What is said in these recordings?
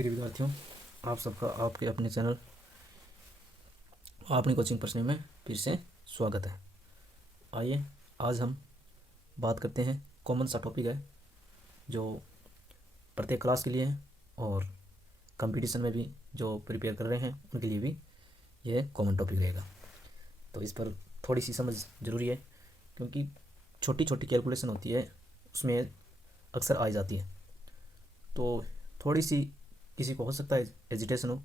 प्रिय विद्यार्थियों, आप सबका आपके अपने चैनल अपनी कोचिंग पढ़ने में फिर से स्वागत है। आइए आज हम बात करते हैं, कॉमन सा टॉपिक है जो प्रत्येक क्लास के लिए है और कंपटीशन में भी जो प्रिपेयर कर रहे हैं उनके लिए भी यह कॉमन टॉपिक रहेगा। तो इस पर थोड़ी सी समझ ज़रूरी है क्योंकि छोटी छोटी कैलकुलेशन होती है, उसमें अक्सर आ जाती है। तो थोड़ी सी किसी को हो सकता है एजिटेशन हो,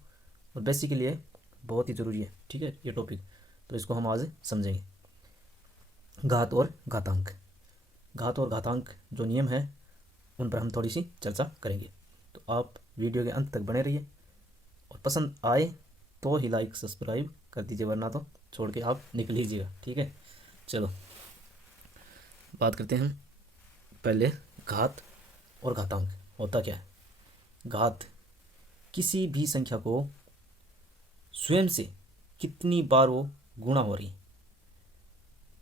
और बेसिक के लिए बहुत ही ज़रूरी है। ठीक है, ये टॉपिक तो इसको हम आज समझेंगे। घात और घातांक, घात और घातांक जो नियम है उन पर हम थोड़ी सी चर्चा करेंगे। तो आप वीडियो के अंत तक बने रहिए और पसंद आए तो ही लाइक सब्सक्राइब कर दीजिए, वरना तो छोड़ के आप निकल लीजिएगा। ठीक है, चलो बात करते हैं हम पहले घात और घातांक। होता क्या है? घात किसी भी संख्या को स्वयं से कितनी बार वो गुणा हो रही है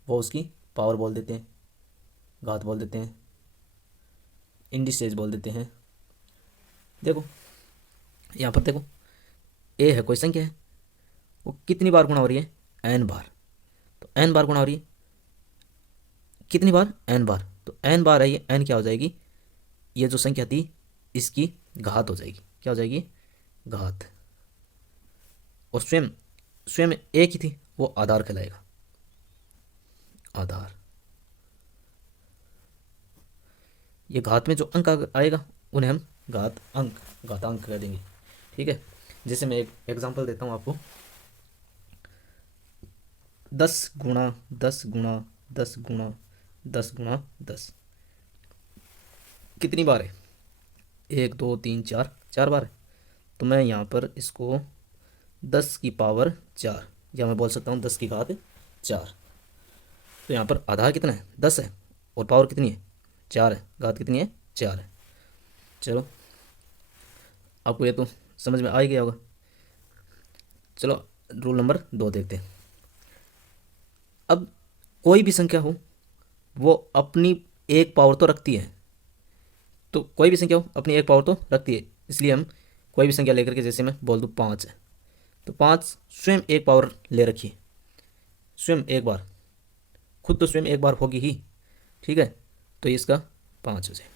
वो उसकी पावर बोल देते हैं, घात बोल देते हैं, इंडिसेज बोल देते हैं। देखो यहाँ पर देखो, ए है, कोई संख्या है, वो कितनी बार गुणा हो रही है? एन बार। तो एन बार गुणा हो रही है, कितनी बार? एन बार। तो एन बार है ये, एन क्या हो जाएगी? ये जो संख्या थी इसकी घात हो जाएगी। क्या हो जाएगी? घात। और स्वयं स्वयं एक ही थी, वो आधार कहलाएगा। आधार। ये घात में जो अंक आएगा उन्हें हम घात अंक, घातांक कह देंगे। ठीक है, जैसे मैं एक एग्जांपल देता हूँ आपको। 10 गुणा 10 गुणा 10 गुणा 10 गुणा 10 कितनी बार है? 1 2 3 4, 4 बार है। तो मैं यहाँ पर इसको 10 की पावर 4, या मैं बोल सकता हूँ 10 की घात 4। तो यहाँ पर आधार कितना है? 10 है, और पावर कितनी है? 4 है। घात कितनी है? 4 है। चलो आपको ये तो समझ में आ ही गया होगा। चलो रूल नंबर 2 देखते हैं। अब कोई भी संख्या हो वो अपनी एक पावर तो रखती है। तो कोई भी संख्या हो अपनी एक पावर तो रखती है, इसलिए हम कोई भी संख्या लेकर के, जैसे मैं बोल दूँ 5 है, तो 5 स्वयं एक पावर ले रखी है, स्वयं एक बार, खुद तो स्वयं एक बार होगी ही। ठीक है, तो इसका 5 हो जाए।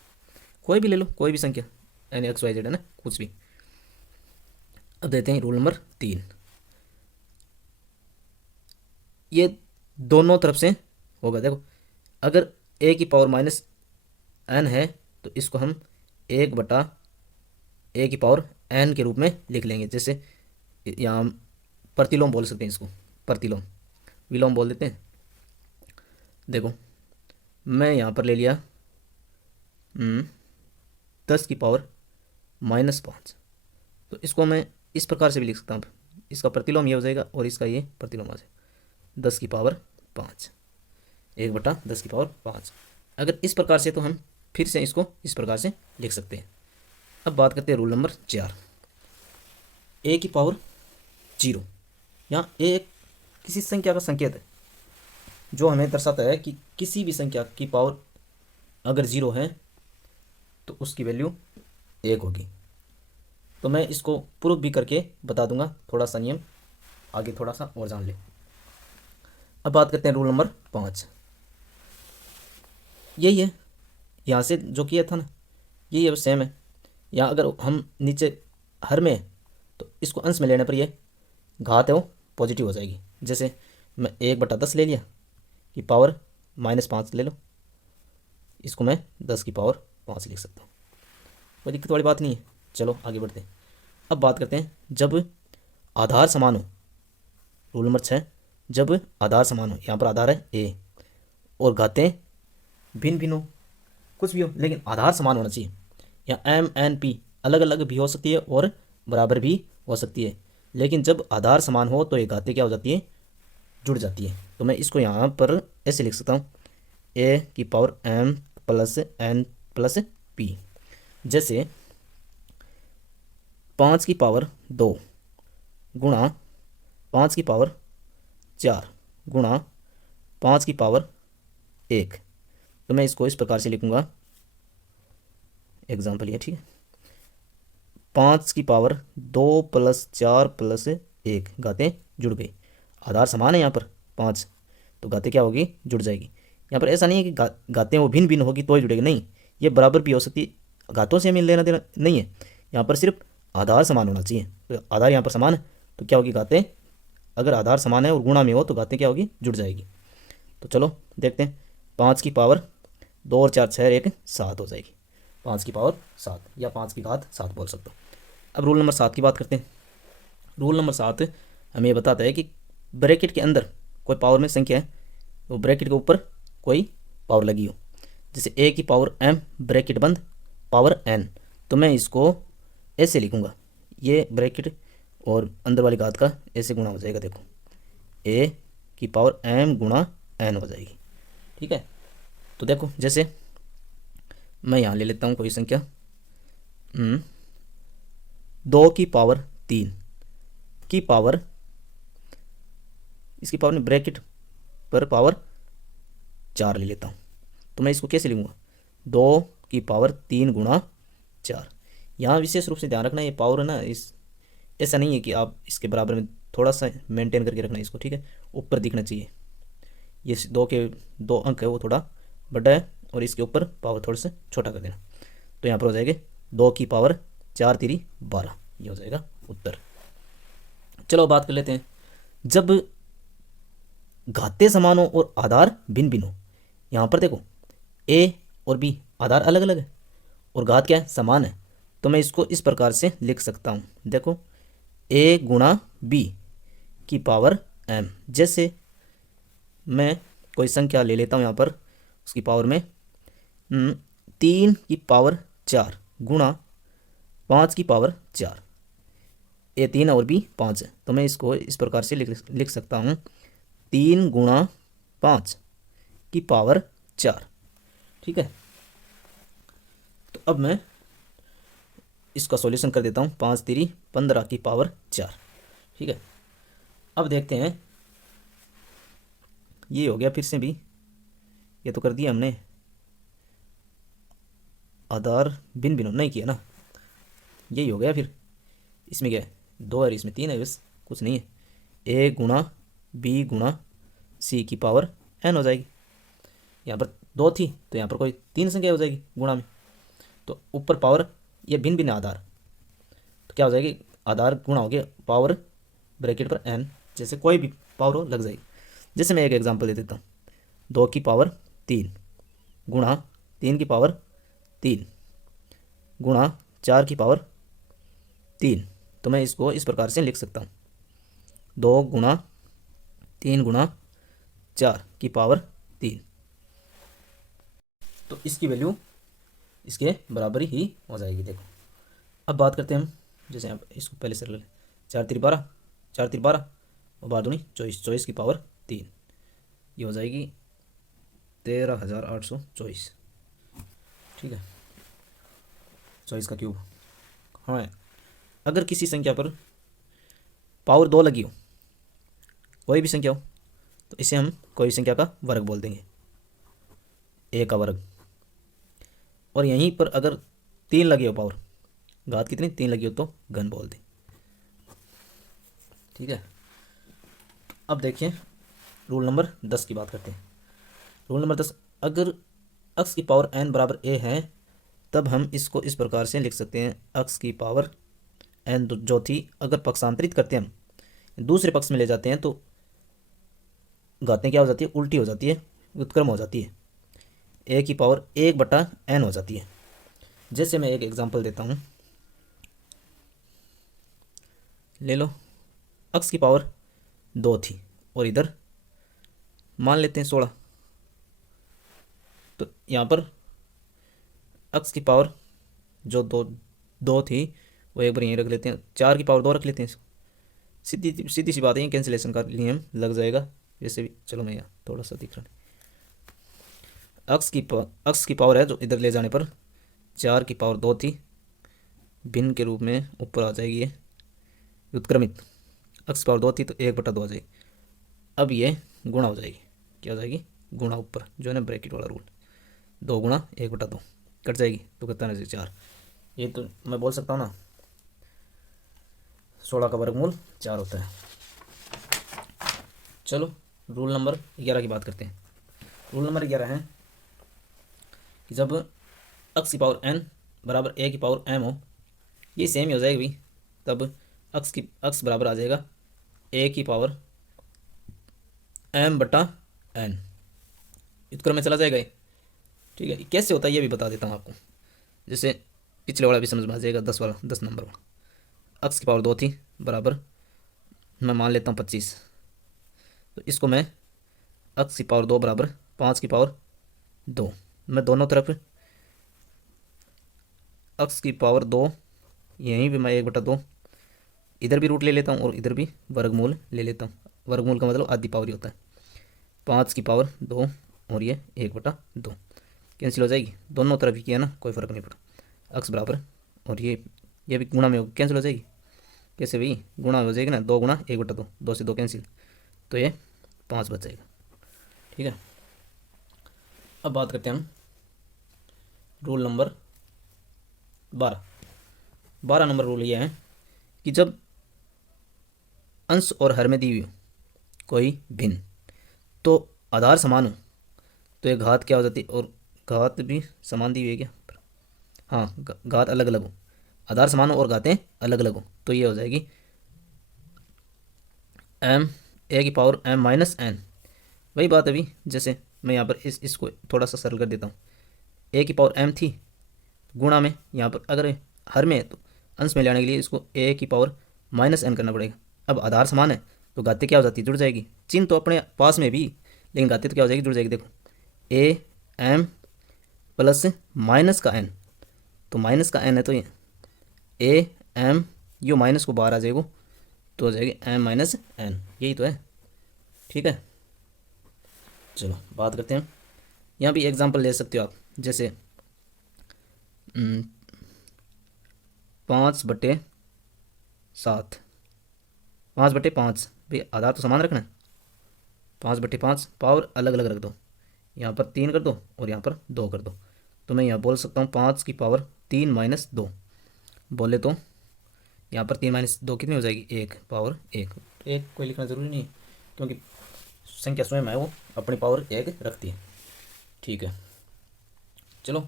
कोई भी ले लो, कोई भी संख्या, यानी एक्स वाई जेड है ना, कुछ भी। अब देते हैं रूल नंबर 3। ये दोनों तरफ से होगा। देखो, अगर ए की पावर माइनस एन है तो इसको हम 1/a की पावर एन के रूप में लिख लेंगे। जैसे यहाँ प्रतिलोम बोल सकते हैं इसको, प्रतिलोम, विलोम बोल देते हैं। देखो मैं यहाँ पर ले लिया 10 की पावर -5, तो इसको मैं इस प्रकार से भी लिख सकता हूँ। इसका प्रतिलोम ये हो जाएगा और इसका ये प्रतिलोम आ जाएगा, 10 की पावर 5, 1/10 की पावर 5। अगर इस प्रकार से, तो हम फिर से इसको इस प्रकार से लिख सकते हैं। अब बात करते हैं रूल नंबर 4, ए की पावर 0। यहाँ ए एक किसी संख्या का संकेत है जो हमें दर्शाता है कि किसी भी संख्या की पावर अगर 0 है तो उसकी वैल्यू 1 होगी। तो मैं इसको प्रूफ भी करके बता दूंगा, थोड़ा सा नियम आगे थोड़ा सा और जान ले। अब बात करते हैं रूल नंबर 5। यही है, यहाँ से जो किया था ना, यही है, सेम है। यहाँ अगर हम नीचे हर में तो इसको अंश में लेने पर ये घात है वो पॉजिटिव हो जाएगी। जैसे मैं 1/10 ले लिया कि पावर -5 ले लो, इसको मैं 10 की पावर 5 लिख सकता हूँ, कोई दिक्कत वाली बात नहीं है। चलो आगे बढ़ते हैं। अब बात करते हैं जब आधार समान हो। रूल नंबर 6, जब आधार समान हो, यहाँ पर आधार है ए और घातें भिन्न भिन्न हो, कुछ भी हो लेकिन आधार समान होना चाहिए। या एम एन पी अलग अलग भी हो सकती है और बराबर भी हो सकती है, लेकिन जब आधार समान हो तो ये घातें क्या हो जाती है? जुड़ जाती है। तो मैं इसको यहाँ पर ऐसे लिख सकता हूँ, ए की power M plus N plus P. जैसे 5 की पावर 2 गुणा 5 की पावर 4 गुणा 5 की पावर 1। तो मैं इसको इस प्रकार से लिखूंगा, एग्जाम्पल ये, ठीक है। 5 की पावर 2 प्लस 4 प्लस 1 घातें जुड़ गई। आधार समान है यहाँ पर 5, तो घातें क्या होगी, जुड़ जाएगी। यहाँ पर ऐसा नहीं है कि घातें वो भिन्न भिन्न होगी तो ही जुड़ेगी, नहीं, ये बराबर भी हो सकती है। घातों से हमें लेना देना नहीं है, यहाँ पर सिर्फ आधार समान होना चाहिए। तो आधार यहाँ पर समान है तो क्या होगी, घातें, अगर आधार समान है और गुणा में हो तो घातें क्या होगी, जुड़ जाएगी। तो चलो देखते हैं, 5 की पावर 2 और 4 6 1 7 हो जाएगी। 5 की पावर 7 या 5 की घात 7 बोल सकते हो। अब रूल नंबर 7 की बात करते हैं। रूल नंबर 7 हमें ये बताता है कि ब्रैकेट के अंदर कोई पावर में संख्या है, तो ब्रैकेट के ऊपर कोई पावर लगी हो, जैसे a की पावर m ब्रैकेट बंद पावर n, तो मैं इसको ऐसे लिखूंगा, ये ब्रैकेट और अंदर वाली घात का ऐसे गुणा हो जाएगा। देखो a की पावर m गुणा n हो जाएगी। ठीक है, तो देखो जैसे मैं यहाँ ले लेता हूँ कोई संख्या 2 की पावर 3 की पावर, इसकी पावर ने ब्रैकेट पर पावर 4 ले लेता हूँ, तो मैं इसको कैसे लिखूँगा, 2 की पावर 3 गुणा 4। यहाँ विशेष रूप से ध्यान रखना, ये पावर है ना, इस ऐसा नहीं है कि आप इसके बराबर में, थोड़ा सा मेंटेन करके रखना इसको, ठीक है, ऊपर दिखना चाहिए। ये 2 के 2 अंक है वो थोड़ा बड़ा है, और इसके ऊपर पावर थोड़ा सा छोटा कर देना, तो यहाँ पर हो जाएगा 2 की पावर 4 3 12, ये हो जाएगा उत्तर। चलो बात कर लेते हैं, जब घातें समान हो और आधार भिन्न भिन्न हो। यहाँ पर देखो a और b आधार अलग अलग है और घात क्या है, समान है, तो मैं इसको इस प्रकार से लिख सकता हूँ। देखो a गुणा b की पावर m, जैसे मैं कोई संख्या ले लेता हूँ यहाँ पर, उसकी पावर में 3 की पावर 4 गुणा 5 की पावर 4, ए 3 और बी 5 है, तो मैं इसको इस प्रकार से लिख सकता हूँ 3 गुणा 5 की पावर 4। ठीक है, तो अब मैं इसका सॉल्यूशन कर देता हूँ, 5 3 15 की पावर 4। ठीक है, अब देखते हैं, ये हो गया फिर से भी, ये तो कर दिया हमने, आधार भिन्न भिन्न नहीं किया ना, यही हो गया। फिर इसमें क्या है, 2 और इसमें 3 है, बस कुछ नहीं है, ए गुणा बी गुणा सी की पावर n हो जाएगी। यहाँ पर 2 थी तो यहाँ पर कोई 3 संख्या हो जाएगी गुणा में, तो ऊपर पावर, ये भिन्न भिन्न आधार, तो क्या हो जाएगी, आधार गुणा हो गया पावर ब्रैकेट पर n, जैसे कोई भी पावर हो लग जाएगी। जैसे मैं एक एग्जांपल दे देता हूँ, 2 की पावर 3 गुणा 3 की पावर 3 गुणा 4 की पावर 3, तो मैं इसको इस प्रकार से लिख सकता हूँ, 2 गुणा 3 गुणा 4 की पावर 3, तो इसकी वैल्यू इसके बराबर ही हो जाएगी। देखो अब बात करते हैं हम, जैसे आप इसको पहले से ले लें, 4 3 12, 4 3 12 और 12 दूनी 24, 24 की पावर 3, ये हो जाएगी 13,824। ठीक है, 24 का क्यूब। हाँ, अगर किसी संख्या पर पावर 2 लगी हो, कोई भी संख्या हो, तो इसे हम कोई संख्या का वर्ग बोल देंगे, ए का वर्ग। और यहीं पर अगर 3 लगी हो पावर, घात कितनी, 3 लगी हो, तो घन बोल दें। ठीक है, अब देखिए रूल नंबर 10 की बात करते हैं। रूल नंबर 10, अगर x की पावर n बराबर a है, तब हम इसको इस प्रकार से लिख सकते हैं, x की पावर n जो थी, अगर पक्षांतरित करते हैं हम, दूसरे पक्ष में ले जाते हैं, तो घातें क्या हो जाती है, उल्टी हो जाती है, व्युत्क्रम हो जाती है, a की पावर 1/n हो जाती है। जैसे मैं एक एग्जांपल देता हूँ, ले लो x की पावर 2 थी और इधर मान लेते हैं 16, तो यहाँ पर x की पावर जो 2 थी वो एक बार यहीं रख लेते हैं, 4 की पावर 2 रख लेते हैं, सीधी सीधी सी बात है, कैंसिलेशन कर लिए हम, लग जाएगा वैसे भी। चलो मैं यहाँ थोड़ा सा दिख रहा है, x की पावर है जो इधर ले जाने पर 4 की पावर 2 थी, भिन्न के रूप में ऊपर आ जाएगी, ये व्युत्क्रमित, x की पावर 2 थी तो 1/2 आ जाएगी। अब ये गुणा हो जाएगी, क्या हो जाएगी, गुणा ऊपर जो है ना ब्रैकेट वाला रूल, 2 गुणा 1/2 कट जाएगी, तो कितना है 4। ये तो मैं बोल सकता हूँ ना, 16 का वर्गमूल 4 होता है। चलो रूल नंबर 11 की बात करते हैं। रूल नंबर 11 है कि जब x की पावर n बराबर a की पावर m हो, ये सेम ही हो जाएगी भाई, तब x बराबर आ जाएगा a की पावर m बटा n, व्युत्क्रम में चला जाएगा ये। ठीक है, कैसे होता है ये भी बता देता हूँ आपको, जैसे पिछले वाला भी समझ में आ जाएगा, 10 नंबर वाला। x की पावर 2 थी बराबर, मैं मान लेता हूँ 25, तो इसको मैं x की पावर 2 बराबर 5 की पावर 2, मैं दोनों तरफ x की पावर 2, यहीं भी मैं 1/2 इधर भी रूट ले लेता हूँ और इधर भी वर्गमूल ले लेता हूँ। वर्गमूल का मतलब आधी पावर ही होता है। 5 की पावर 2 और ये 1/2 कैंसिल हो जाएगी, दोनों तरफ ही किया ना, कोई फ़र्क नहीं पड़ा। x बराबर, और ये भी गुणा में कैंसिल हो जाएगी। कैसे भाई, गुणा हो जाएगी ना, 2 गुणा 1/2, 2 से 2 कैंसिल, तो ये 5 बच जाएगा। ठीक है, अब बात करते हैं हम रूल नंबर 12 नंबर रूल ये है कि जब अंश और हर में दी हुई हो कोई भिन्न, तो आधार समान हो तो ये घात क्या हो जाती है, और घात भी समान दी हुई है क्या, हाँ, घात अलग अलग हो, आधार समान हो और घातें अलग अलग हो, तो ये हो जाएगी m a की पावर m माइनस n। वही बात अभी, जैसे मैं यहाँ पर इसको थोड़ा सा सरल कर देता हूँ। a की पावर m थी, गुणा में यहाँ पर अगर हर में है तो अंश में लाने के लिए इसको a की पावर माइनस n करना पड़ेगा। अब आधार समान है तो घातें क्या हो जाती है, जुड़ जाएगी। चिन्ह तो अपने पास में भी, लेकिन घातें तो क्या हो जाएगी, जुड़ जाएगी। देखो a m प्लस माइनस का n, तो माइनस का n है तो ये a m, यो माइनस को बाहर आ जाएगा तो हो जाएगी m माइनस n, यही तो है। ठीक है, चलो बात करते हैं। यहाँ भी एग्जांपल ले सकते हो आप, जैसे 5/7, 5/5, भाई आधार तो समान रखना है। 5/5 पावर अलग अलग रख दो, यहाँ पर 3 कर दो और यहाँ पर 2 कर दो, तो मैं यहाँ बोल सकता हूँ 5 की पावर 3 माइनस 2, बोले तो यहाँ पर 3 माइनस 2 कितनी हो जाएगी, 1 पावर 1। एक कोई लिखना ज़रूरी नहीं है, क्योंकि संख्या स्वयं है वो अपनी पावर 1 रखती है। ठीक है, चलो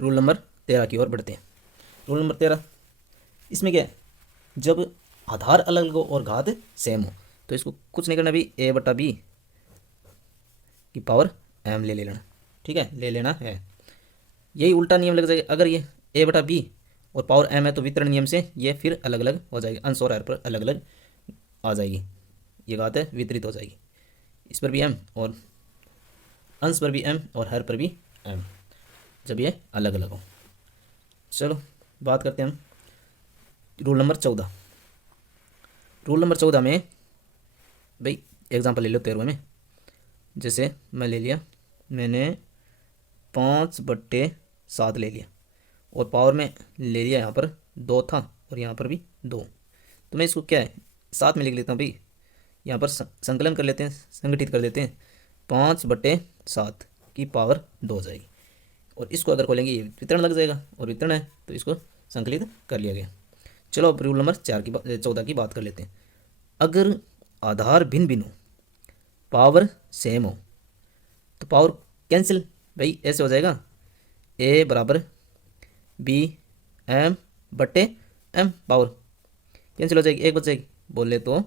रूल नंबर 13 की ओर बढ़ते हैं। रूल नंबर 13, इसमें क्या है, जब आधार अलग अलग हो और घात सेम हो तो इसको कुछ नहीं करना भी, a/b की पावर m ले लेना। ठीक है, ले लेना है। यही उल्टा नियम लग जाएगा, अगर ये a/b और पावर m है तो वितरण नियम से ये फिर अलग अलग हो जाएगी, अंश और हर पर अलग अलग आ जाएगी, ये घात है वितरित हो जाएगी। इस पर भी m और अंश पर भी m और हर पर भी m, जब ये अलग अलग हो। चलो बात करते हैं हम रूल नंबर 14। रूल नंबर 14 में भाई एग्जांपल ले लो 13 में, जैसे मैं ले लिया, मैंने 5/7 ले लिया और पावर में ले लिया, यहाँ पर 2 था और यहाँ पर भी 2, तो मैं इसको क्या है साथ में लिख लेता हूँ भाई, यहाँ पर संकलन कर लेते हैं, संगठित कर देते हैं, 5/7 की पावर 2 हो जाएगी, और इसको अगर खोलेंगे ये वितरण लग जाएगा, और वितरण है तो इसको संकलित कर लिया गया। चलो अब रूल नंबर 14 की बात कर लेते हैं। अगर आधार भिन्न भिन्न हो, पावर सेम हो, तो पावर कैंसिल, भाई ऐसे हो जाएगा, a बराबर b m/m, पावर कैंसिल हो जाएगी, एक बच जाएगी, बोले तो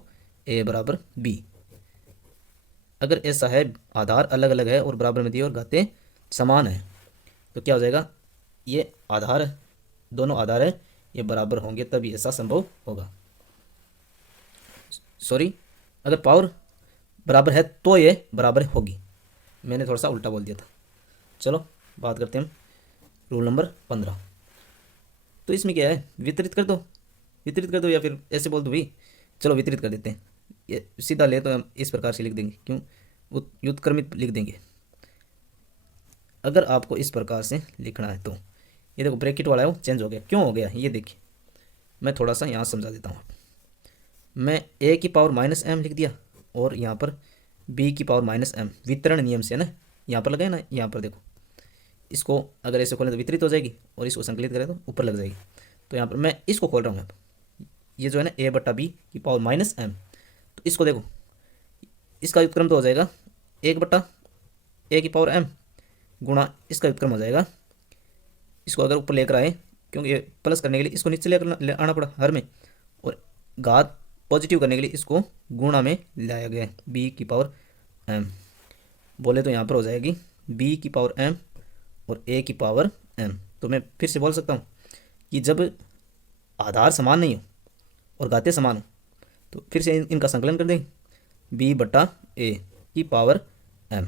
a बराबर b। अगर ऐसा है आधार अलग अलग है और बराबर में दिए और घातें समान है तो क्या हो जाएगा, ये आधार, दोनों आधार है ये बराबर होंगे तभी ऐसा संभव होगा। सॉरी, अगर पावर बराबर है तो ये बराबर होगी, मैंने थोड़ा सा उल्टा बोल दिया था। चलो बात करते हैं हम रूल नंबर 15। तो इसमें क्या है, वितरित कर दो या फिर ऐसे बोल दो भाई, चलो वितरित कर देते हैं। ये सीधा ले तो हम इस प्रकार से लिख देंगे, क्यों, व्युत्क्रमित लिख देंगे। अगर आपको इस प्रकार से लिखना है तो ये देखो ब्रैकेट वाला है वो चेंज हो गया, क्यों हो गया ये देखिए, मैं थोड़ा सा यहाँ समझा देता हूँ। मैं a की पावर माइनस m लिख दिया और यहाँ पर b की पावर माइनस m, वितरण नियम से ना, यहाँ पर लगाए ना, यहाँ पर देखो, इसको अगर ऐसे खोलें तो वितरित हो जाएगी और इसको संकलित करें तो ऊपर लग जाएगी। तो यहाँ पर मैं इसको खोल रहा हूँ, ये जो है ना a बटा b की पावर माइनस m, तो इसको देखो, इसका व्युत्क्रम तो हो जाएगा 1 बटा a की पावर m गुणा इसका व्युत्क्रम हो जाएगा, इसको अगर ऊपर लेकर आए क्योंकि ये प्लस करने के लिए इसको नीचे लेकर आना पड़ा हर में, और घात पॉजिटिव करने के लिए इसको गुणा में लाया गया है b की पावर m, बोले तो यहाँ पर हो जाएगी b की पावर m और a की पावर m। तो मैं फिर से बोल सकता हूँ कि जब आधार समान नहीं हो और घातें समान हो तो फिर से इनका संकलन कर देंगे, b बटा a की पावर m,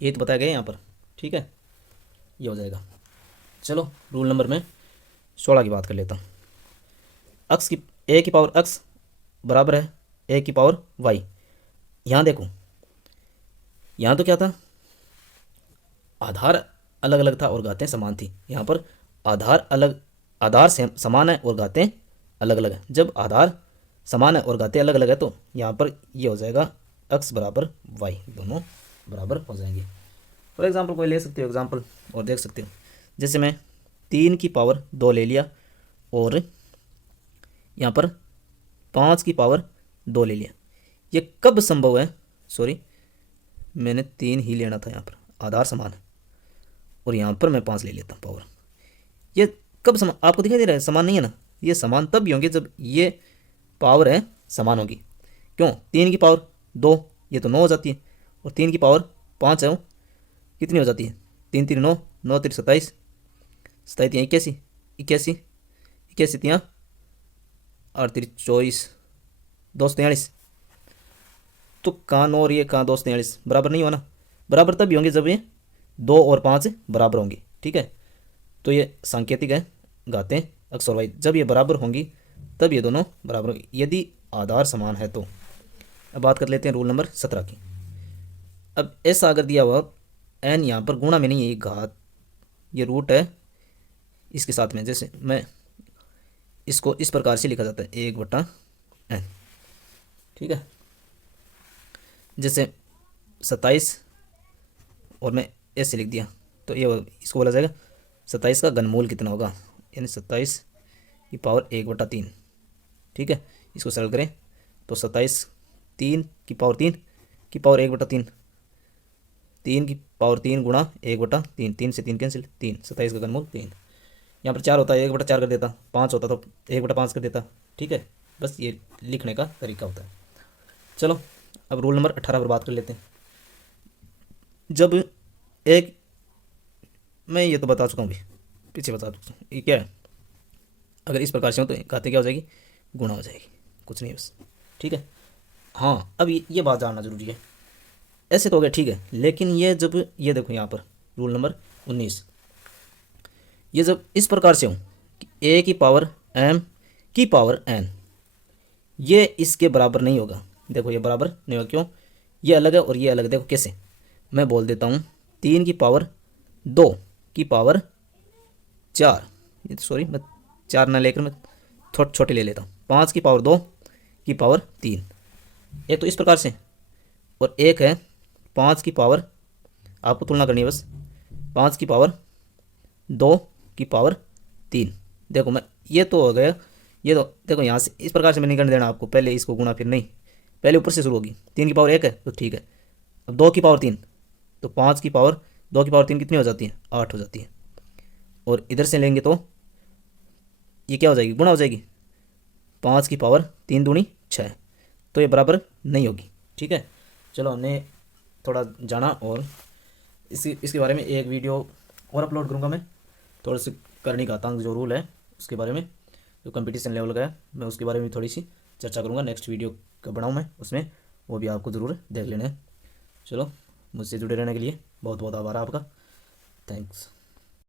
ये तो बताया गया यहाँ पर, ठीक है, ये हो जाएगा। चलो रूल नंबर में 16 की बात कर लेता हूँ। x की a की पावर x बराबर है a की पावर y। यहाँ देखो, यहाँ तो क्या था, आधार अलग अलग था और घातें समान थी। यहाँ पर आधार समान है और घातें अलग अलग है। जब आधार समान है और घातें अलग अलग है तो यहाँ पर ये हो जाएगा x बराबर y, दोनों बराबर हो जाएंगे। फॉर एग्जाम्पल कोई ले सकते हो एग्जाम्पल और देख सकते हो, जैसे मैं 3 की पावर 2 ले लिया और यहाँ पर 5 की पावर 2 ले लिया। ये कब संभव है, सॉरी मैंने 3 ही लेना था, यहाँ पर आधार समान है और यहाँ पर मैं 5 ले लेता हूँ पावर। ये कब समान, आपको दिखाई दे रहा है समान नहीं है ना, ये समान तब भी होंगे जब ये पावर है समान होगी। क्यों, 3 की पावर 2 ये तो 9 हो जाती है और 3 की पावर 5 है वो कितनी हो जाती है, 3 3 9, 9 3 27, 27 81, 81 81 3 8 3 24, 243, तो कहाँ 9 और ये कहाँ 243 बराबर नहीं होना, बराबर तभी होंगे जब ये 2 और 5 बराबर होंगे, ठीक है। तो ये सांकेतिक है, घातें x और y जब ये बराबर होंगी तब ये दोनों बराबर होंगी, यदि आधार समान है तो। अब बात कर लेते हैं रूल नंबर 17 की। अब ऐसा अगर दिया हुआ n यहाँ पर गुणा में नहीं है, ये घात, ये रूट है इसके साथ में, जैसे मैं इसको इस प्रकार से लिखा जाता है 1 बटा n, ठीक है। जैसे 27 और मैं ऐसे लिख दिया तो ये इसको बोला जाएगा 27 का घनमूल कितना होगा, यानी 27 की पावर 1 बटा 3, ठीक है। इसको सरल करें तो 27 3 की पावर 3 की पावर 1 बटा 3, 3 की पावर 3 गुणा 1 बटा 3, 3 से 3 कैंसिल, 3, 27 का घनमूल 3। यहाँ पर 4 होता है 1 बटा 4 कर देता, 5 होता तो 1 बटा 5 कर देता, ठीक है। बस ये लिखने का तरीका होता है। चलो अब रूल नंबर 18 पर बात कर लेते हैं। जब एक, मैं ये तो बता चुका हूँ, पीछे बता चुका हूँ, ये क्या है, अगर इस प्रकार से हो तो घाते क्या हो जाएगी, गुणा हो जाएगी, कुछ नहीं बस, ठीक है। हाँ अब ये बात जानना जरूरी है, ऐसे तो हो गया ठीक है, लेकिन ये जब ये देखो यहाँ पर रूल नंबर 19, ये जब इस प्रकार से हो कि a की पावर m की पावर n, ये इसके बराबर नहीं होगा। देखो ये बराबर नहीं होगा, क्यों, ये अलग है और ये अलग है। देखो कैसे, मैं बोल देता हूँ 3 की पावर 2 की पावर 4, सॉरी मैं 4 ना लेकर मैं छोटे ले लेता हूँ, 5 की पावर 2 की पावर 3, एक तो इस प्रकार से, और एक है 5 की पावर, आपको तुलना करनी है बस, 5 की पावर 2 की पावर 3। देखो मैं, ये तो हो गया, ये तो देखो यहाँ से इस प्रकार से मैं नहीं करने देना आपको, पहले इसको गुणा फिर नहीं, पहले ऊपर से शुरू होगी। 3 की पावर 1 है तो ठीक है, अब 2 की पावर 3 तो 5 की पावर 2 की पावर 3 कितनी हो जाती है, 8 हो जाती है, और इधर से लेंगे तो ये क्या हो जाएगी, गुणा हो जाएगी, 5 की पावर 3 दूनी 6, तो ये बराबर नहीं होगी, ठीक है। चलो हमने थोड़ा जाना, और इसके बारे में एक वीडियो और अपलोड करूँगा मैं, थोड़ा सी करनी घातांक जो रूल है उसके बारे में, जो कंपटीशन लेवल का है, मैं उसके बारे में थोड़ी सी चर्चा करूँगा, नेक्स्ट वीडियो का बनाऊँ मैं उसमें, वो भी आपको ज़रूर देख लेना है। चलो मुझसे जुड़े रहने के लिए बहुत बहुत आभार आपका, थैंक्स।